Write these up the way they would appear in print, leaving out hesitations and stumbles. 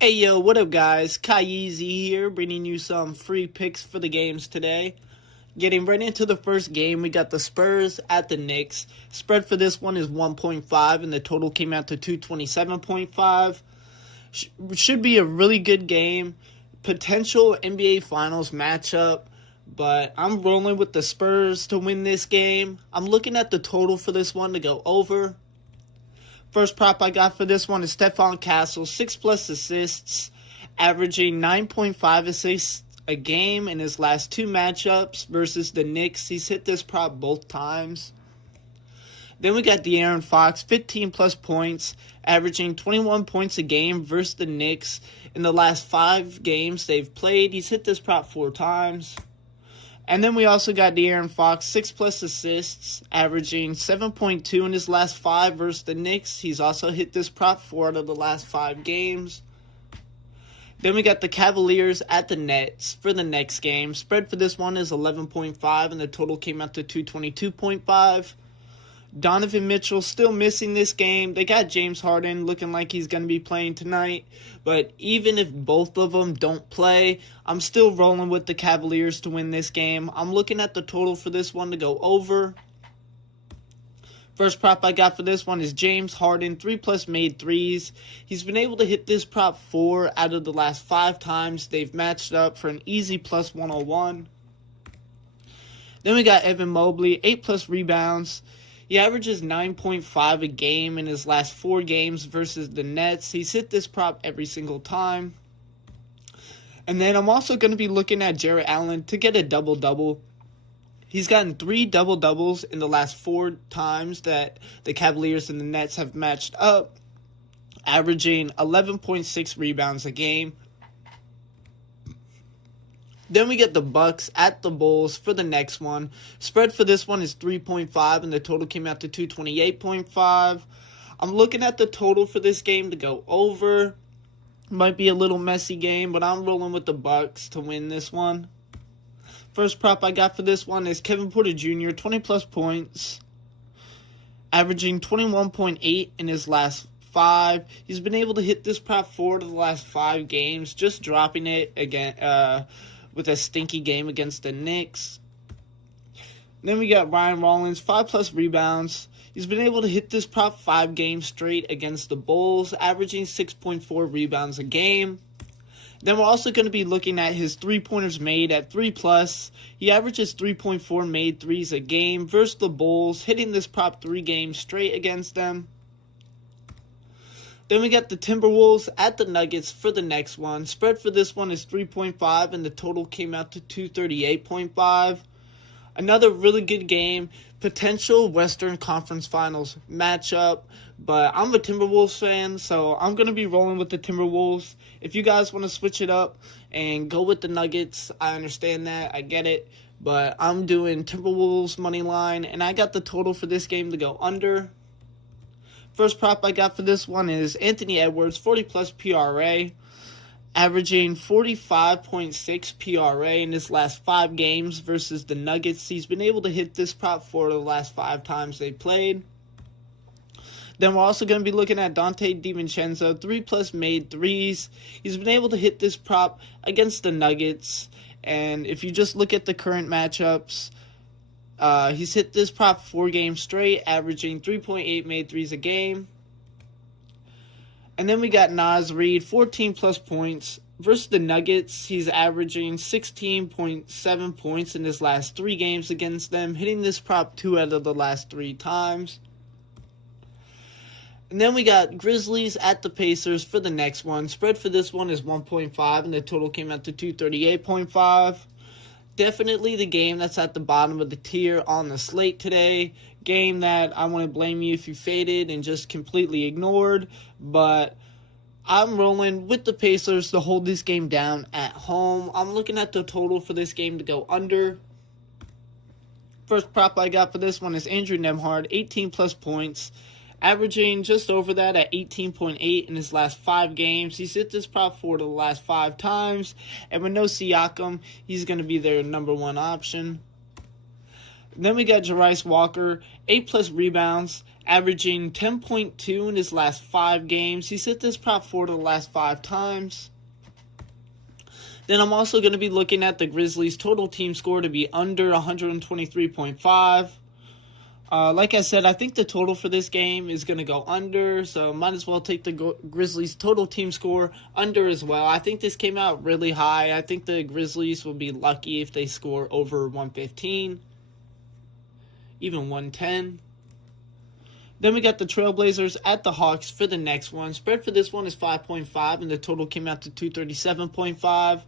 Hey yo, what up guys? Kyeezyz here, bringing you some free picks for the games today. Getting right into the first game, we got the Spurs at the Knicks. Spread for this one is 1.5 and the total came out to 227.5. Should be a really good game. Potential NBA Finals matchup, but I'm rolling with the Spurs to win this game. I'm looking at the total for this one to go over. First prop I got for this one is Stephon Castle, 6+ assists, averaging 9.5 assists a game in his last two matchups versus the Knicks. He's hit this prop both times. Then we got De'Aaron Fox, 15+ points, averaging 21 points a game versus the Knicks. In the last 5 games they've played, he's hit this prop 4 times. And then we also got De'Aaron Fox, 6+ assists, averaging 7.2 in his last 5 versus the Knicks. He's also hit this prop 4 out of the last 5 games. Then we got the Cavaliers at the Nets for the next game. Spread for this one is 11.5 and the total came out to 222.5. Donovan Mitchell still missing this game. They got James Harden looking like he's going to be playing tonight. But even if both of them don't play, I'm still rolling with the Cavaliers to win this game. I'm looking at the total for this one to go over. First prop I got for this one is James Harden, 3+ made threes. He's been able to hit this prop 4 out of the last 5 times. They've matched up for an easy plus 101. Then we got Evan Mobley, 8+ rebounds. He averages 9.5 a game in his last 4 games versus the Nets. He's hit this prop every single time. And then I'm also going to be looking at Jarrett Allen to get a double-double. He's gotten 3 double-doubles in the last 4 times that the Cavaliers and the Nets have matched up, averaging 11.6 rebounds a game. Then we get the Bucks at the Bulls for the next one. Spread for this one is 3.5 and the total came out to 228.5. I'm looking at the total for this game to go over. Might be a little messy game, but I'm rolling with the Bucks to win this one. First prop I got for this one is Kevin Porter Jr., 20+ points, averaging 21.8 in his last 5. He's been able to hit this prop 4 to the last 5 games, just dropping it again with a stinky game against the Knicks. Then we got Ryan Rollins, 5+ rebounds. He's been able to hit this prop 5 games straight against the Bulls, averaging 6.4 rebounds a game. Then we're also going to be looking at his 3-pointers made at 3+. He averages 3.4 made threes a game versus the Bulls, hitting this prop 3 games straight against them. Then we got the Timberwolves at the Nuggets for the next one. Spread for this one is 3.5 and the total came out to 238.5. Another really good game. Potential Western Conference Finals matchup. But I'm a Timberwolves fan, so I'm going to be rolling with the Timberwolves. If you guys want to switch it up and go with the Nuggets, I understand that. I get it. But I'm doing Timberwolves money line, and I got the total for this game to go under. First prop I got for this one is Anthony Edwards, 40+ PRA, averaging 45.6 PRA in his last 5 games versus the Nuggets. He's been able to hit this prop 4 of the last 5 times they played. Then we're also going to be looking at Dante DiVincenzo, 3+ made threes. He's been able to hit this prop against the Nuggets. And if you just look at the current matchups, he's hit this prop 4 games straight, averaging 3.8 made threes a game. And then we got Naz Reid, 14+ points. Versus the Nuggets, he's averaging 16.7 points in his last 3 games against them, hitting this prop 2 out of the last 3 times. And then we got Grizzlies at the Pacers for the next one. Spread for this one is 1.5 and the total came out to 238.5. Definitely the game that's at the bottom of the tier on the slate today. Game that I want to blame you if you faded and just completely ignored. But I'm rolling with the Pacers to hold this game down at home. I'm looking at the total for this game to go under. First prop I got for this one is Andrew Nembhard, 18+ points, averaging just over that at 18.8 in his last 5 games. He's hit this prop 4 to the last 5 times. And with no Siakam, he's going to be their number 1 option. Then we got Jarice Walker, 8+ rebounds, averaging 10.2 in his last 5 games. He's hit this prop 4 to the last 5 times. Then I'm also going to be looking at the Grizzlies' total team score to be under 123.5. Like I said, I think the total for this game is going to go under, so might as well take the Grizzlies' total team score under as well. I think this came out really high. I think the Grizzlies will be lucky if they score over 115, even 110. Then we got the Trailblazers at the Hawks for the next one. Spread for this one is 5.5, and the total came out to 237.5.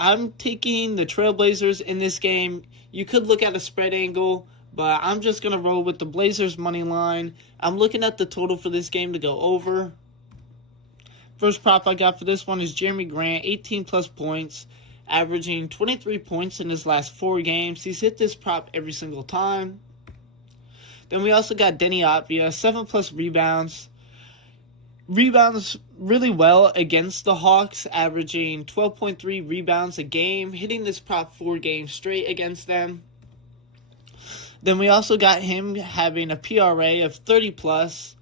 I'm taking the Trailblazers in this game. You could look at a spread angle, but I'm just going to roll with the Blazers money line. I'm looking at the total for this game to go over. First prop I got for this one is Jeremy Grant, 18-plus points, averaging 23 points in his last 4 games. He's hit this prop every single time. Then we also got Denny Otvia, 7-plus rebounds. Rebounds really well against the Hawks, averaging 12.3 rebounds a game, hitting this prop 4 games straight against them. Then we also got him having a PRA of 30+.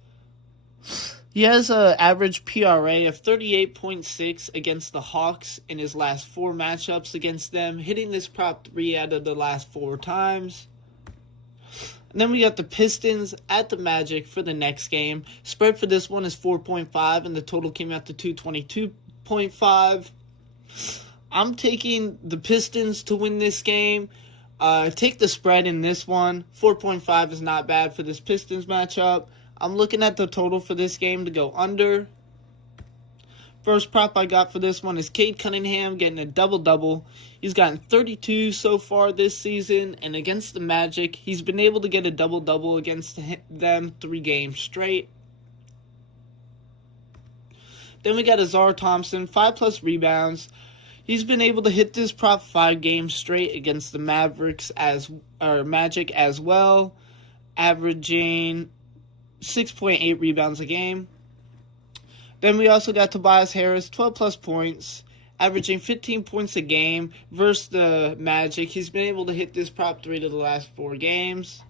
He has an average PRA of 38.6 against the Hawks in his last 4 matchups against them, hitting this prop 3 out of the last 4 times. And then we got the Pistons at the Magic for the next game. Spread for this one is 4.5, and the total came out to 222.5. I'm taking the Pistons to win this game. Take the spread in this one. 4.5 is not bad for this Pistons matchup. I'm looking at the total for this game to go under. First prop I got for this one is Cade Cunningham getting a double-double. He's gotten 32 so far this season, and against the Magic, he's been able to get a double-double against them 3 games straight. Then we got Azar Thompson, 5-plus rebounds. He's been able to hit this prop 5 games straight against the Magic as well, averaging 6.8 rebounds a game. Then we also got Tobias Harris, 12-plus points, averaging 15 points a game versus the Magic. He's been able to hit this prop 3 to the last 4 games.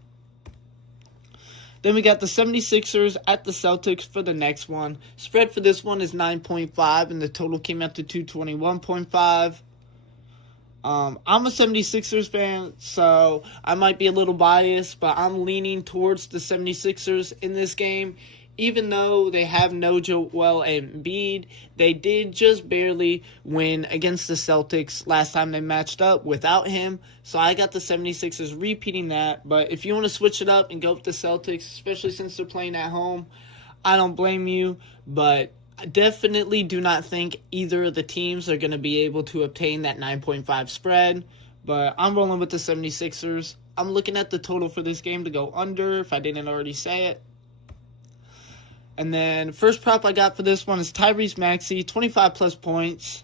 Then we got the 76ers at the Celtics for the next one. Spread for this one is 9.5, and the total came out to 221.5. I'm a 76ers fan, so I might be a little biased, but I'm leaning towards the 76ers in this game. Even though they have no Joel Embiid, they did just barely win against the Celtics last time they matched up without him. So I got the 76ers repeating that. But if you want to switch it up and go with the Celtics, especially since they're playing at home, I don't blame you. But I definitely do not think either of the teams are going to be able to obtain that 9.5 spread. But I'm rolling with the 76ers. I'm looking at the total for this game to go under, if I didn't already say it. And then first prop I got for this one is Tyrese Maxey, 25-plus points.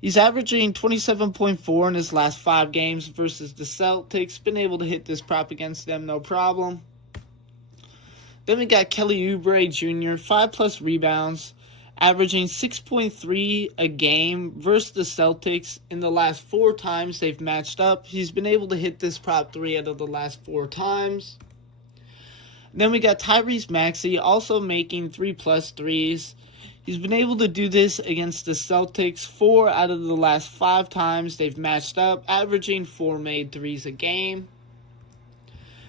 He's averaging 27.4 in his last 5 games versus the Celtics. Been able to hit this prop against them, no problem. Then we got Kelly Oubre Jr., 5-plus rebounds, averaging 6.3 a game versus the Celtics in the last 4 times they've matched up. He's been able to hit this prop 3 out of the last 4 times. Then we got Tyrese Maxey also making 3-plus threes. He's been able to do this against the Celtics 4 out of the last 5 times they've matched up, averaging 4 made threes a game.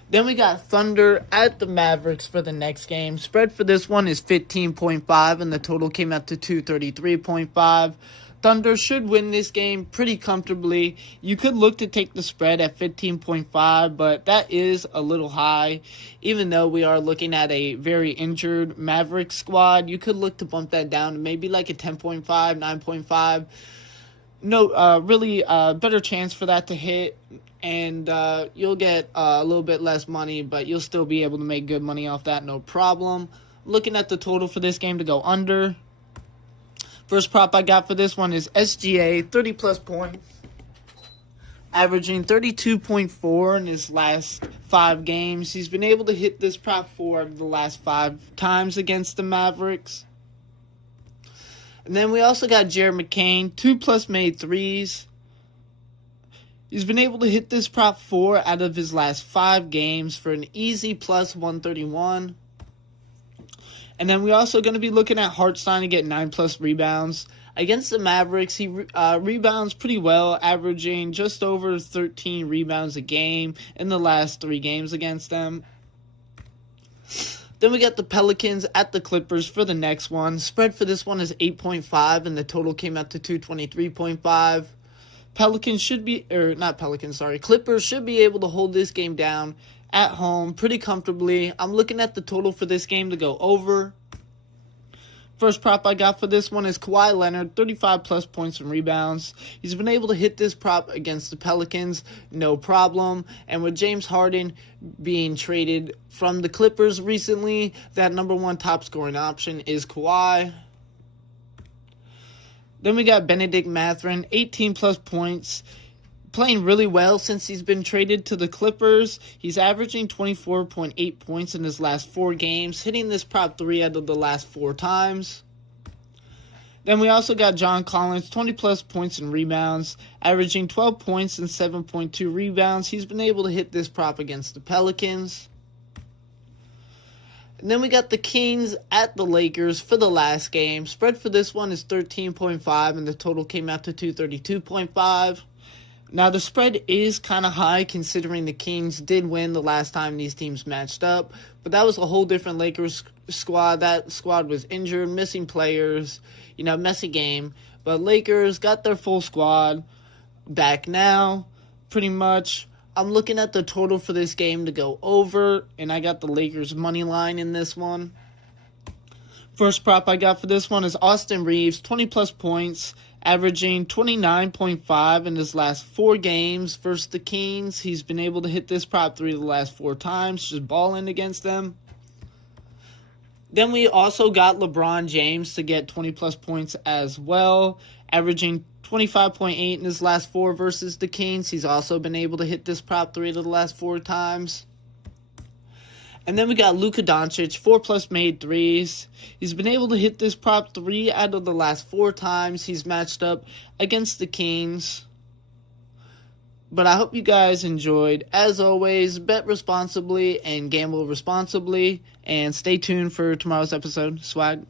Then we got Thunder at the Mavericks for the next game. Spread for this one is 15.5, and the total came out to 233.5. Thunder should win this game pretty comfortably. You could look to take the spread at 15.5, but that is a little high. Even though we are looking at a very injured Mavericks squad, you could look to bump that down to maybe like a 10.5, 9.5. No, really better chance for that to hit, and you'll get a little bit less money, but you'll still be able to make good money off that, no problem. Looking at the total for this game to go under. First prop I got for this one is SGA, 30-plus points, averaging 32.4 in his last 5 games. He's been able to hit this prop 4 of the last 5 times against the Mavericks. And then we also got Jared McCain, 2-plus made threes. He's been able to hit this prop 4 out of his last 5 games for an easy plus 131. And then we're also going to be looking at Hartstein to get 9+ rebounds. Against the Mavericks, he rebounds pretty well, averaging just over 13 rebounds a game in the last 3 games against them. Then we got the Pelicans at the Clippers for the next one. Spread for this one is 8.5, and the total came out to 223.5. Clippers should be able to hold this game down at home pretty comfortably. I'm looking at the total for this game to go over. First prop I got for this one is Kawhi Leonard, 35+ points and rebounds. He's been able to hit this prop against the Pelicans, no problem. And with James Harden being traded from the Clippers recently, that number 1 top scoring option is Kawhi. Then we got Benedict Mathurin, 18+ points, playing really well since he's been traded to the Clippers. He's averaging 24.8 points in his last 4 games, hitting this prop 3 out of the last 4 times. Then we also got John Collins, 20+ points and rebounds, averaging 12 points and 7.2 rebounds. He's been able to hit this prop against the Pelicans. And then we got the Kings at the Lakers for the last game. Spread for this one is 13.5, and the total came out to 232.5. Now, the spread is kind of high considering the Kings did win the last time these teams matched up. But that was a whole different Lakers squad. That squad was injured, missing players, messy game. But Lakers got their full squad back now, pretty much. I'm looking at the total for this game to go over, and I got the Lakers money line in this one. First prop I got for this one is Austin Reeves, 20+ points, averaging 29.5 in his last 4 games versus the Kings. He's been able to hit this prop 3 of the last 4 times, just balling against them. Then we also got LeBron James to get 20+ points as well, averaging 25.8 in his last 4 versus the Kings. He's also been able to hit this prop 3 of the last 4 times. And then we got Luka Doncic, 4+ made threes. He's been able to hit this prop 3 out of the last 4 times he's matched up against the Kings. But I hope you guys enjoyed. As always, bet responsibly and gamble responsibly. And stay tuned for tomorrow's episode. Swag.